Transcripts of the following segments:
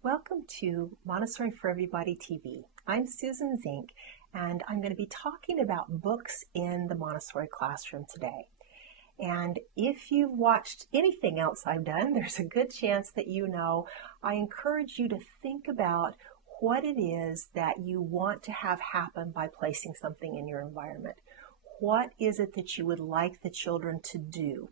Welcome to Montessori for Everybody TV. I'm Susan Zink, and I'm going to be talking about books in the Montessori classroom today. And if you've watched anything else I've done, there's a good chance that you know I encourage you to think about what it is that you want to have happen by placing something in your environment. What is it that you would like the children to do?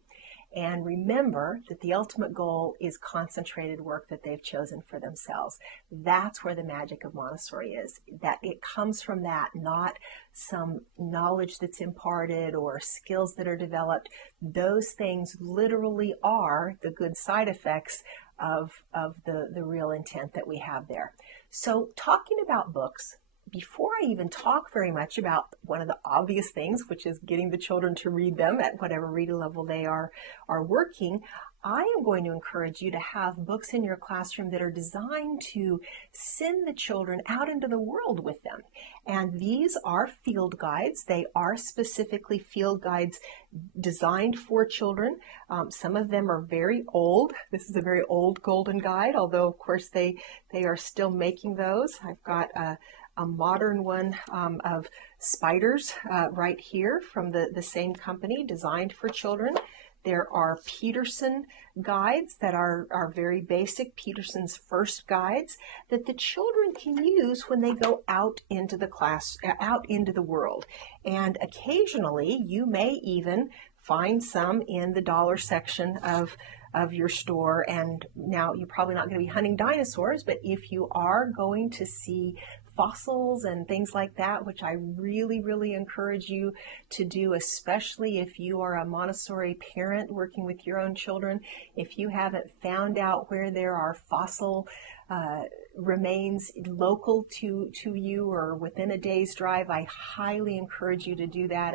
And remember that the ultimate goal is concentrated work that they've chosen for themselves. That's where the magic of Montessori is, that it comes from that, not some knowledge that's imparted or skills that are developed. Those things literally are the good side effects of the real intent that we have there. So talking about books, before I even talk very much about one of the obvious things, which is getting the children to read them at whatever reading level they are working, I am going to encourage you to have books in your classroom that are designed to send the children out into the world with them. And these are field guides. They are specifically field guides designed for children. Some of them are very old. This is a very old golden guide, although of course they are still making those. I've got a modern one of spiders right here from the same company, designed for children. There are Peterson guides that are very basic, Peterson's first guides, that the children can use when they go out into the class, out into the world. And occasionally you may even find some in the dollar section of your store. And now you're probably not going to be hunting dinosaurs, but if you are going to see fossils and things like that, which I really, really encourage you to do, especially if you are a Montessori parent working with your own children. If you haven't found out where there are fossil remains local to you or within a day's drive, I highly encourage you to do that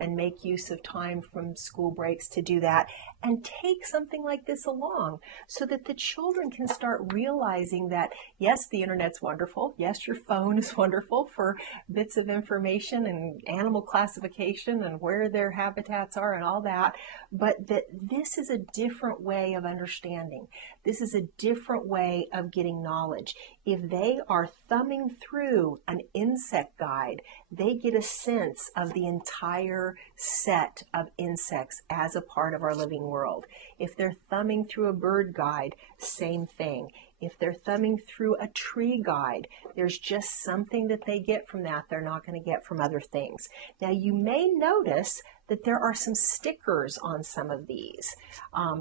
and make use of time from school breaks to do that, and take something like this along so that the children can start realizing that, yes, the internet's wonderful. Yes, your phone is wonderful for bits of information and animal classification and where their habitats are and all that, but that this is a different way of understanding. This is a different way of getting knowledge. If they are thumbing through an insect guide, they get a sense of the entire set of insects as a part of our living world. If they're thumbing through a bird guide, same thing. If they're thumbing through a tree guide, there's just something that they get from that they're not going to get from other things. Now, you may notice that there are some stickers on some of these.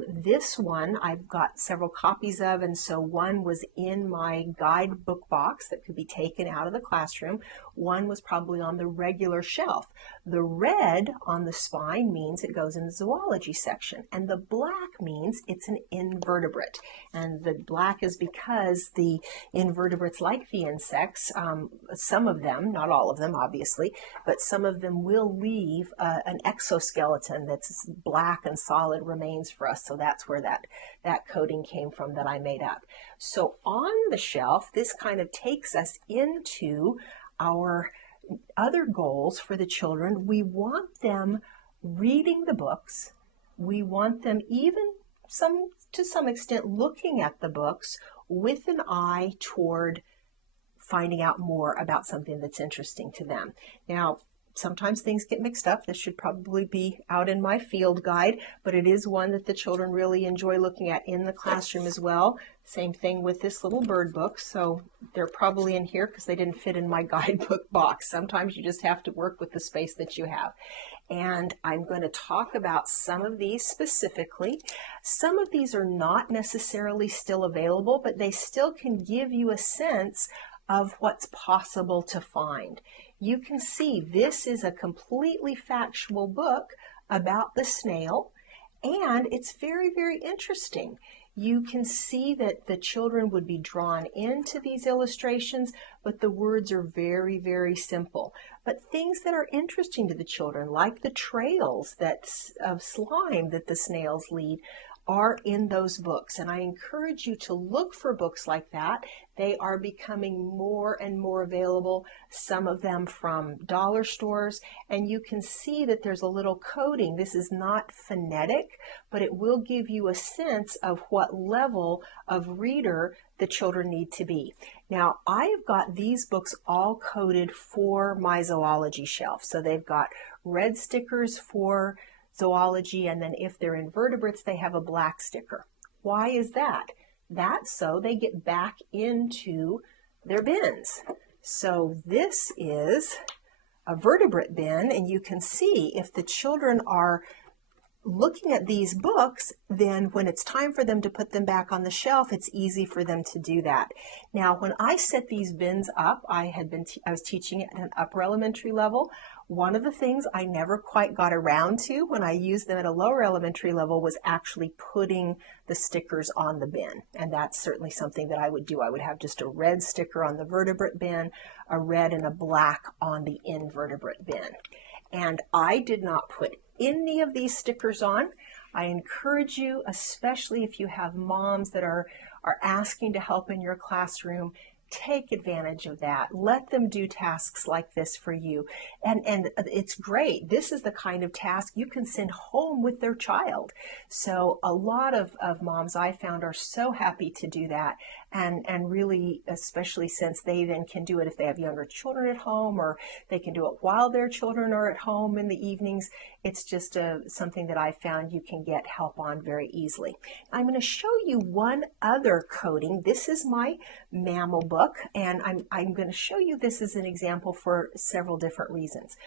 This one I've got several copies of, and so one was in my guidebook box that could be taken out of the classroom. One was probably on the regular shelf. The red on the spine means it goes in the zoology section, and the black means it's an invertebrate. And the black is because the invertebrates, like the insects, some of them, not all of them obviously, but some of them will leave an exoskeleton that's black and solid remains for us. So that's where that coating came from that I made up. So on the shelf, this kind of takes us into our other goals for the children. We want them reading the books. We want them even to some extent looking at the books with an eye toward finding out more about something that's interesting to them. Now, sometimes things get mixed up. This should probably be out in my field guide, but it is one that the children really enjoy looking at in the classroom as well. Same thing with this little bird book. So they're probably in here because they didn't fit in my guidebook box. Sometimes you just have to work with the space that you have. And I'm going to talk about some of these specifically. Some of these are not necessarily still available, but they still can give you a sense of what's possible to find. You can see this is a completely factual book about the snail, and it's very, very interesting. You can see that the children would be drawn into these illustrations, but the words are very, very simple. But things that are interesting to the children, like the trails of slime that the snails lead, are in those books. And I encourage you to look for books like that. They are becoming more and more available, some of them from dollar stores, and you can see that there's a little coding. This is not phonetic, but it will give you a sense of what level of reader the children need to be. Now, I have got these books all coded for my zoology shelf. So they've got red stickers for zoology, and then if they're invertebrates, they have a black sticker. Why is that? That's so they get back into their bins. So this is a vertebrate bin, and you can see if the children are looking at these books, then when it's time for them to put them back on the shelf, it's easy for them to do that. Now, when I set these bins up, I was teaching at an upper elementary level. One of the things I never quite got around to when I used them at a lower elementary level was actually putting the stickers on the bin. And that's certainly something that I would do. I would have just a red sticker on the vertebrate bin, a red and a black on the invertebrate bin. And I did not put any of these stickers on. I encourage you, especially if you have moms that are asking to help in your classroom, take advantage of that. Let them do tasks like this for you. And it's great. This is the kind of task you can send home with their child. So a lot of moms I found are so happy to do that. And really, especially since they then can do it if they have younger children at home, or they can do it while their children are at home in the evenings. It's just something that I found you can get help on very easily. I'm going to show you one other coding. This is my mammal book, and I'm going to show you this as an example for several different reasons.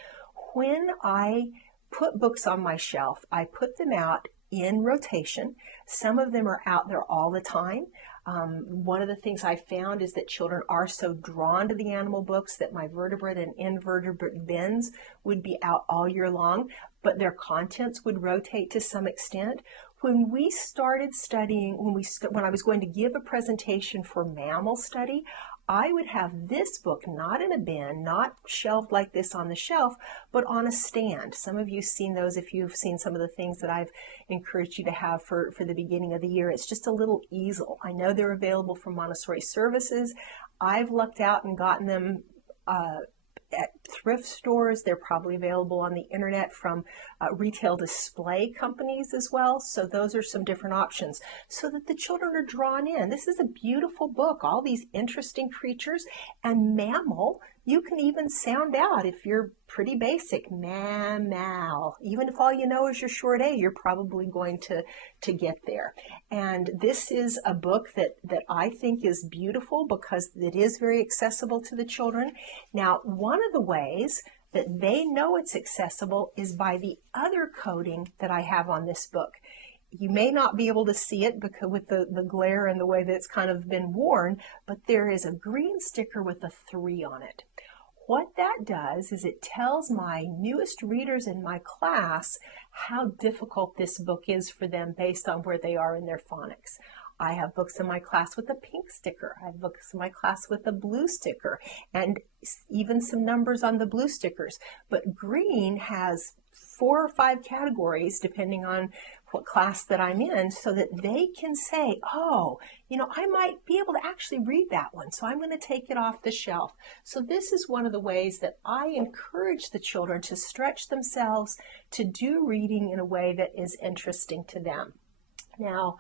When I put books on my shelf, I put them out in rotation. Some of them are out there all the time. One of the things I found is that children are so drawn to the animal books that my vertebrate and invertebrate bins would be out all year long, but their contents would rotate to some extent. When we started studying, when I was going to give a presentation for mammal study, I would have this book not in a bin, not shelved like this on the shelf, but on a stand. Some of you have seen those if you've seen some of the things that I've encouraged you to have for the beginning of the year. It's just a little easel. I know they're available from Montessori Services. I've lucked out and gotten them at thrift stores. They're probably available on the internet from retail display companies as well. So those are some different options so that the children are drawn in. This is a beautiful book, all these interesting creatures, and mammal. You can even sound out if you're pretty basic, mammal. Even if all you know is your short A, you're probably going to get there. And this is a book that I think is beautiful because it is very accessible to the children. Now, one of the ways that they know it's accessible is by the other coding that I have on this book. You may not be able to see it because with the glare and the way that it's kind of been worn, but there is a green sticker with a 3 on it. What that does is it tells my newest readers in my class how difficult this book is for them based on where they are in their phonics. I have books in my class with a pink sticker. I have books in my class with a blue sticker, and even some numbers on the blue stickers. But green has 4 or 5 categories depending on what class that I'm in, so that they can say, oh, I might be able to actually read that one, so I'm going to take it off the shelf. So this is one of the ways that I encourage the children to stretch themselves to do reading in a way that is interesting to them. Now,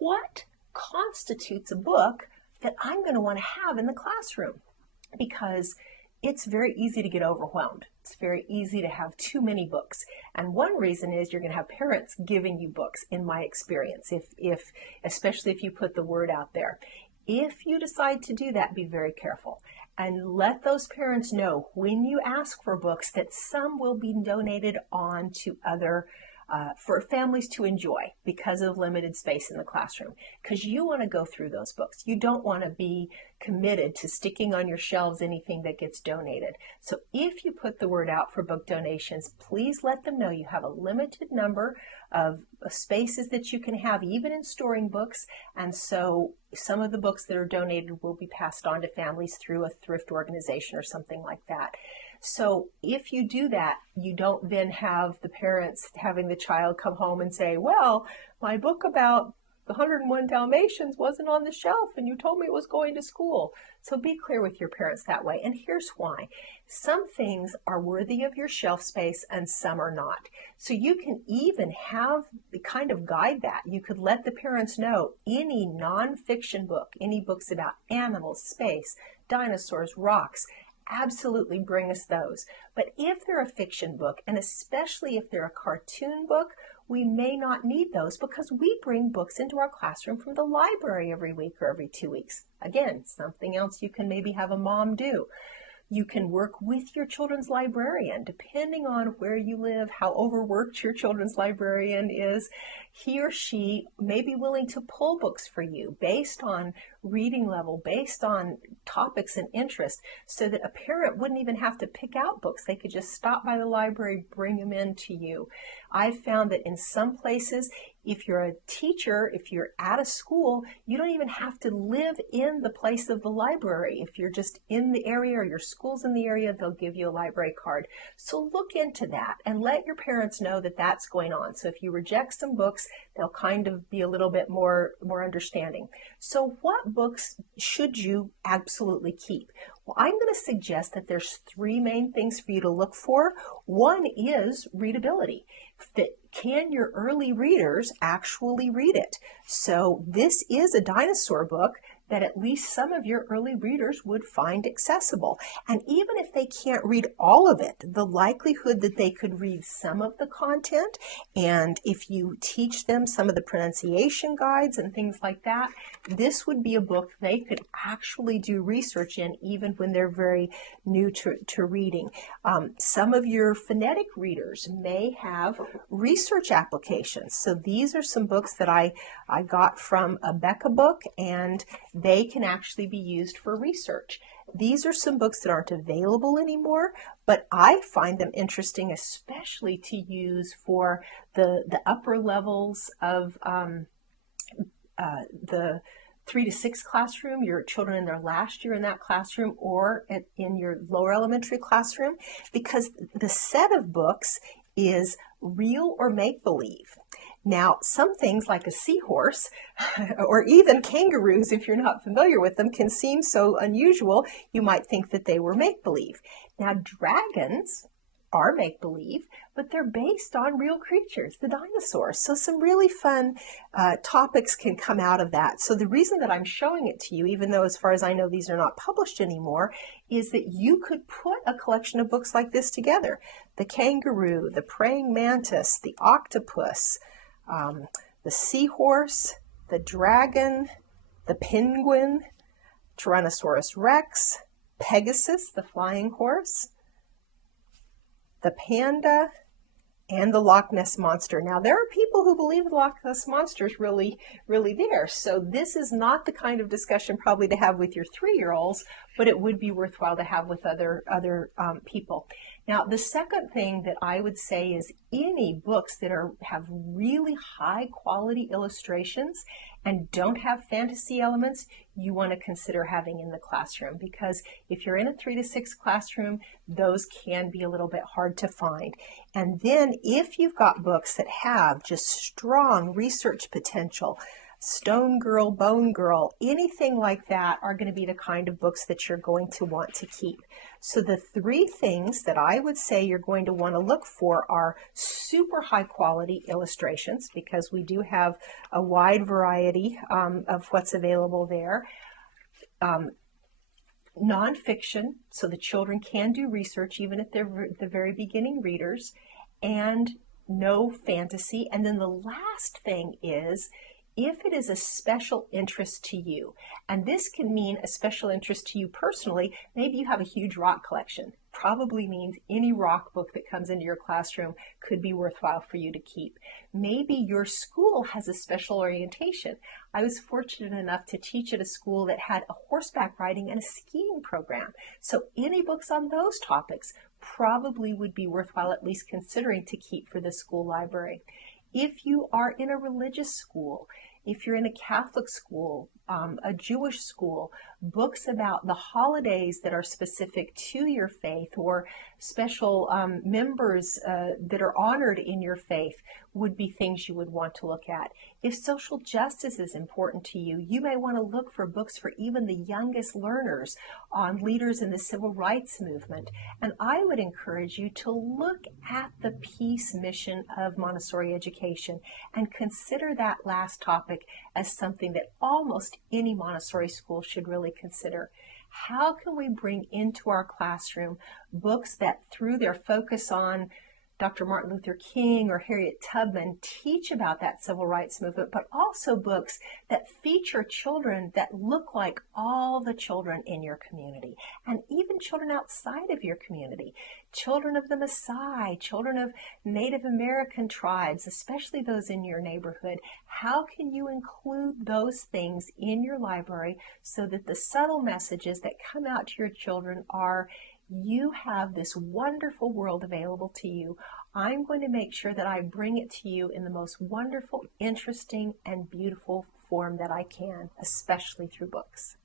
what constitutes a book that I'm going to want to have in the classroom? Because it's very easy to get overwhelmed. It's very easy to have too many books. And one reason is you're going to have parents giving you books, in my experience, especially if you put the word out there. If you decide to do that, be very careful. And let those parents know when you ask for books that some will be donated on to other for families to enjoy because of limited space in the classroom, because you want to go through those books. You don't want to be committed to sticking on your shelves anything that gets donated. So if you put the word out for book donations, please let them know you have a limited number of spaces that you can have, even in storing books. And so some of the books that are donated will be passed on to families through a thrift organization or something like that. So if you do that, you don't then have the parents having the child come home and say, well, my book about the 101 Dalmatians wasn't on the shelf and you told me it was going to school. So be clear with your parents that way. And here's why. Some things are worthy of your shelf space and some are not. So you can even have the kind of guide that. You could let the parents know any nonfiction book, any books about animals, space, dinosaurs, rocks, absolutely bring us those. But if they're a fiction book, and especially if they're a cartoon book, we may not need those because we bring books into our classroom from the library every week or every 2 weeks. Again, something else you can maybe have a mom do. You can work with your children's librarian, depending on where you live, how overworked your children's librarian is. He or she may be willing to pull books for you based on reading level, based on topics and interest, so that a parent wouldn't even have to pick out books. They could just stop by the library, bring them in to you. I've found that in some places, if you're a teacher, if you're at a school, you don't even have to live in the place of the library. If you're just in the area or your school's in the area, they'll give you a library card. So look into that and let your parents know that that's going on. So if you reject some books, they'll kind of be a little bit more understanding. So what books should you absolutely keep? Well, I'm going to suggest that there's 3 main things for you to look for. One is readability. Can your early readers actually read it? So this is a dinosaur book that at least some of your early readers would find accessible. And even if they can't read all of it, the likelihood that they could read some of the content, and if you teach them some of the pronunciation guides and things like that, this would be a book they could actually do research in even when they're very new to reading. Some of your phonetic readers may have research applications. So these are some books that I got from a Becca book, and they can actually be used for research. These are some books that aren't available anymore, but I find them interesting, especially to use for the upper levels of the 3 to 6 classroom, your children in their last year in that classroom, or in your lower elementary classroom, because the set of books is real or make-believe. Now, some things like a seahorse or even kangaroos, if you're not familiar with them, can seem so unusual, you might think that they were make-believe. Now, dragons are make-believe, but they're based on real creatures, the dinosaurs. So some really fun topics can come out of that. So the reason that I'm showing it to you, even though as far as I know these are not published anymore, is that you could put a collection of books like this together. The kangaroo, the praying mantis, the octopus, the seahorse, the dragon, the penguin, Tyrannosaurus rex, Pegasus, the flying horse, the panda, and the Loch Ness Monster. Now, there are people who believe the Loch Ness Monster is really there. So this is not the kind of discussion probably to have with your 3-year-olds, but it would be worthwhile to have with other people. Now, the second thing that I would say is any books that have really high quality illustrations and don't have fantasy elements, you want to consider having in the classroom, because if you're in a 3 to 6 classroom, those can be a little bit hard to find. And then if you've got books that have just strong research potential, Stone Girl, Bone Girl, anything like that are going to be the kind of books that you're going to want to keep. So the 3 things that I would say you're going to want to look for are super high quality illustrations, because we do have a wide variety of what's available there. Nonfiction, so the children can do research even if they're the very beginning readers, and no fantasy. And then the last thing is, if it is a special interest to you, and this can mean a special interest to you personally, maybe you have a huge rock collection. probably means any rock book that comes into your classroom could be worthwhile for you to keep. Maybe your school has a special orientation. I was fortunate enough to teach at a school that had a horseback riding and a skiing program. So any books on those topics probably would be worthwhile at least considering to keep for the school library. If you are in a religious school, if you're in a Catholic school, a Jewish school, books about the holidays that are specific to your faith or special members that are honored in your faith would be things you would want to look at. If social justice is important to you, you may want to look for books for even the youngest learners on leaders in the civil rights movement. And I would encourage you to look at the peace mission of Montessori education and consider that last topic as something that almost any Montessori school should really consider. How can we bring into our classroom books that, through their focus on Dr. Martin Luther King or Harriet Tubman, teach about that civil rights movement, but also books that feature children that look like all the children in your community, and even children outside of your community, children of the Maasai, children of Native American tribes, especially those in your neighborhood. How can you include those things in your library so that the subtle messages that come out to your children are, you have this wonderful world available to you. I'm going to make sure that I bring it to you in the most wonderful, interesting, and beautiful form that I can, especially through books.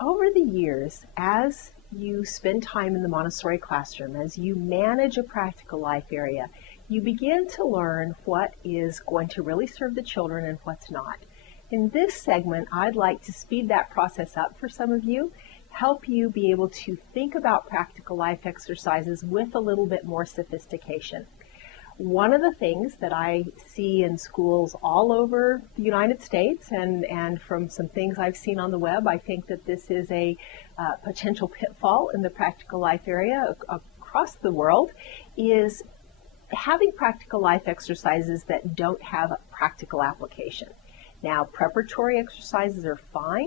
Over the years, as you spend time in the Montessori classroom, as you manage a practical life area, you begin to learn what is going to really serve the children and what's not. In this segment, I'd like to speed that process up for some of you, help you be able to think about practical life exercises with a little bit more sophistication. One of the things that I see in schools all over the United States and from some things I've seen on the web, I think that this is a potential pitfall in the practical life area across the world, is having practical life exercises that don't have a practical application. Now, preparatory exercises are fine.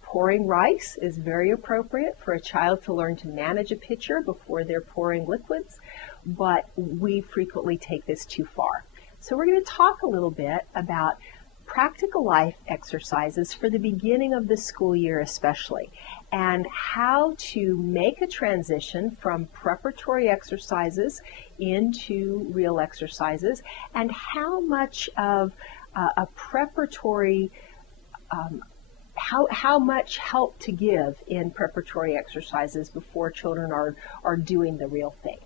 Pouring rice is very appropriate for a child to learn to manage a pitcher before they're pouring liquids, but we frequently take this too far. So we're going to talk a little bit about practical life exercises for the beginning of the school year especially, and how to make a transition from preparatory exercises into real exercises, and how much of a preparatory, how much help to give in preparatory exercises before children are doing the real thing.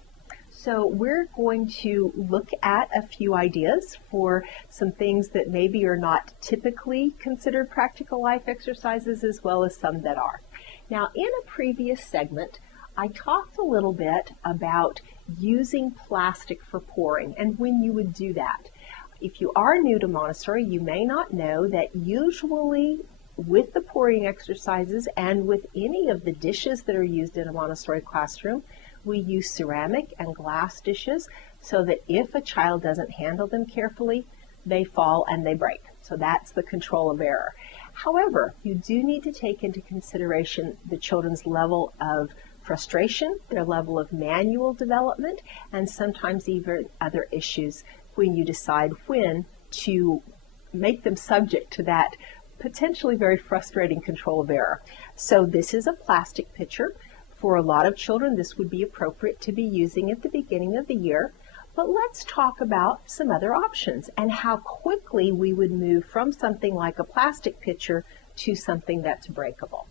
So we're going to look at a few ideas for some things that maybe are not typically considered practical life exercises, as well as some that are. Now, in a previous segment, I talked a little bit about using plastic for pouring and when you would do that. If you are new to Montessori, you may not know that usually with the pouring exercises and with any of the dishes that are used in a Montessori classroom, we use ceramic and glass dishes so that if a child doesn't handle them carefully, they fall and they break. So that's the control of error. However, you do need to take into consideration the children's level of frustration, their level of manual development, and sometimes even other issues when you decide when to make them subject to that potentially very frustrating control of error. So this is a plastic pitcher. For a lot of children, this would be appropriate to be using at the beginning of the year. But let's talk about some other options and how quickly we would move from something like a plastic pitcher to something that's breakable.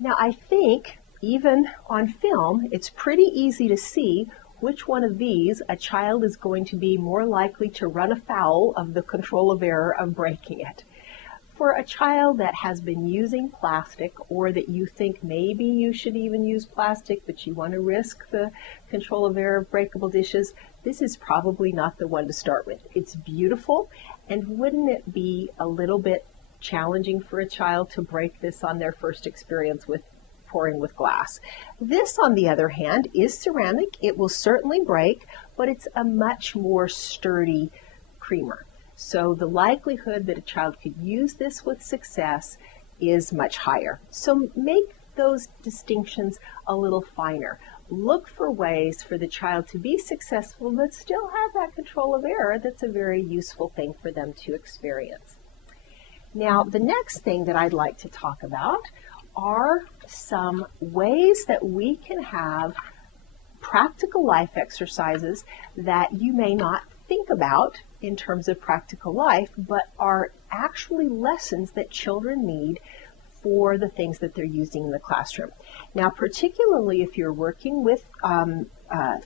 Now, I think even on film, it's pretty easy to see which one of these a child is going to be more likely to run afoul of the control of error of breaking it. For a child that has been using plastic, or that you think maybe you should even use plastic, but you want to risk the control of error of breakable dishes, this is probably not the one to start with. It's beautiful, and wouldn't it be a little bit challenging for a child to break this on their first experience with pouring with glass? This, on the other hand, is ceramic. It will certainly break, but it's a much more sturdy creamer. So the likelihood that a child could use this with success is much higher. So make those distinctions a little finer. Look for ways for the child to be successful but still have that control of error. That's a very useful thing for them to experience. Now, the next thing that I'd like to talk about are some ways that we can have practical life exercises that you may not think about in terms of practical life, but are actually lessons that children need for the things that they're using in the classroom. Now, particularly if you're working with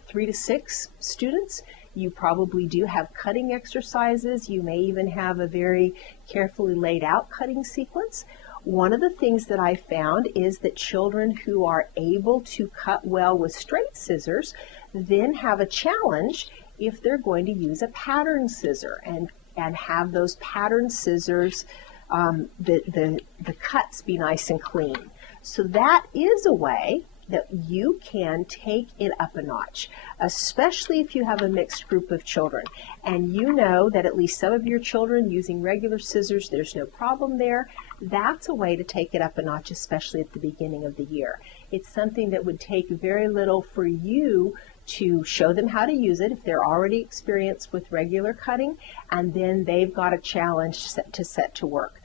3 to 6 students, you probably do have cutting exercises. You may even have a very carefully laid out cutting sequence. One of the things that I found is that children who are able to cut well with straight scissors then have a challenge if they're going to use a pattern scissor and have those pattern scissors, the cuts be nice and clean. So that is a way that you can take it up a notch, especially if you have a mixed group of children. And you know that at least some of your children using regular scissors, there's no problem there. That's a way to take it up a notch, especially at the beginning of the year. It's something that would take very little for you to show them how to use it if they're already experienced with regular cutting, and then they've got a challenge to set to work.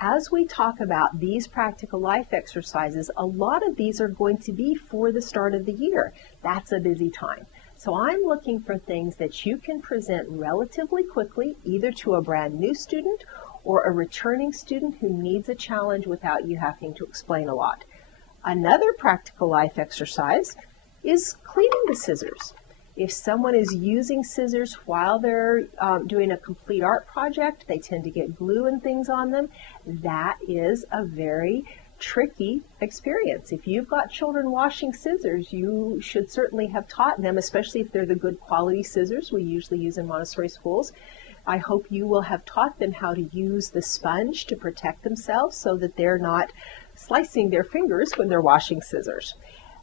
As we talk about these practical life exercises, a lot of these are going to be for the start of the year. That's a busy time. So I'm looking for things that you can present relatively quickly, either to a brand new student or a returning student who needs a challenge without you having to explain a lot. Another practical life exercise is cleaning the scissors. If someone is using scissors while they're doing a complete art project, they tend to get glue and things on them. That is a very tricky experience. If you've got children washing scissors, you should certainly have taught them, especially if they're the good quality scissors we usually use in Montessori schools. I hope you will have taught them how to use the sponge to protect themselves so that they're not slicing their fingers when they're washing scissors.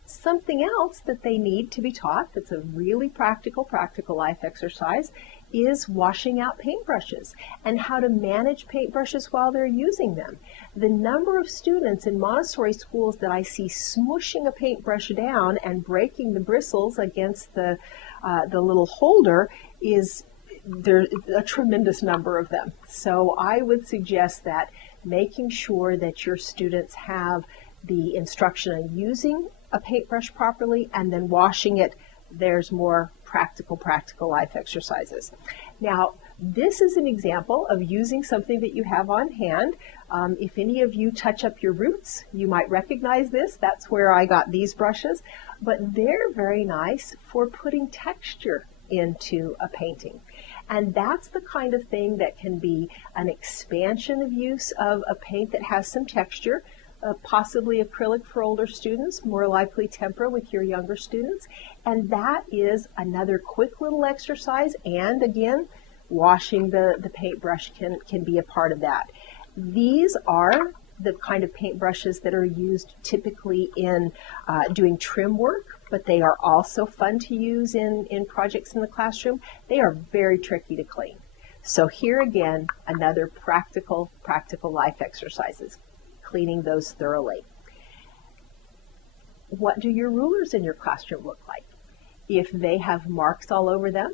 Something else that they need to be taught that's a really practical life exercise is washing out paintbrushes and how to manage paintbrushes while they're using them. The number of students in Montessori schools that I see smushing a paintbrush down and breaking the bristles against the little holder is there's a tremendous number of them. So I would suggest that making sure that your students have the instruction on using a paintbrush properly and then washing it, there's more practical life exercises. Now, this is an example of using something that you have on hand. If any of you touch up your roots, you might recognize this. That's where I got these brushes, but they're very nice for putting texture into a painting. And that's the kind of thing that can be an expansion of use of a paint that has some texture. Possibly acrylic for older students, more likely tempera with your younger students. And that is another quick little exercise. And again, washing the paintbrush can be a part of that. These are the kind of paintbrushes that are used typically in doing trim work, but they are also fun to use in projects in the classroom. They are very tricky to clean. So here again, another practical life exercises. Cleaning those thoroughly. What do your rulers in your classroom look like? If they have marks all over them,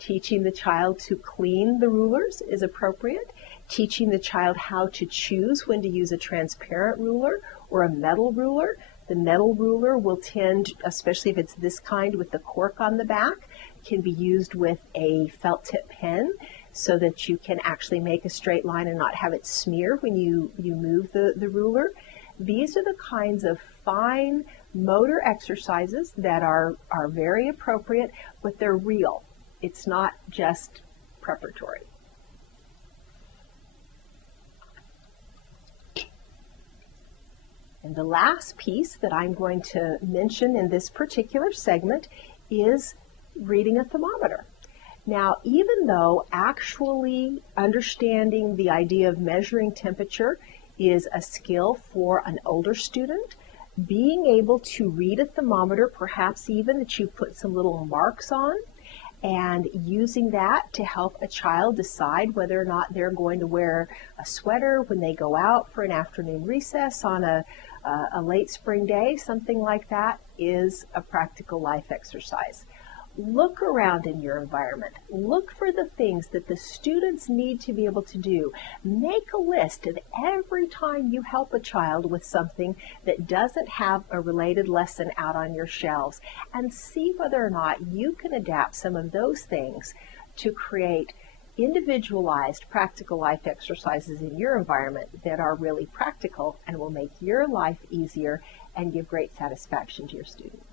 teaching the child to clean the rulers is appropriate. Teaching the child how to choose when to use a transparent ruler or a metal ruler. The metal ruler will tend, especially if it's this kind with the cork on the back, can be used with a felt tip pen, so that you can actually make a straight line and not have it smear when you move the ruler. These are the kinds of fine motor exercises that are very appropriate, but they're real. It's not just preparatory. And the last piece that I'm going to mention in this particular segment is reading a thermometer. Now, even though actually understanding the idea of measuring temperature is a skill for an older student, being able to read a thermometer, perhaps even that you put some little marks on, and using that to help a child decide whether or not they're going to wear a sweater when they go out for an afternoon recess on a late spring day, something like that is a practical life exercise. Look around in your environment. Look for the things that the students need to be able to do. Make a list of every time you help a child with something that doesn't have a related lesson out on your shelves, and see whether or not you can adapt some of those things to create individualized practical life exercises in your environment that are really practical and will make your life easier and give great satisfaction to your students.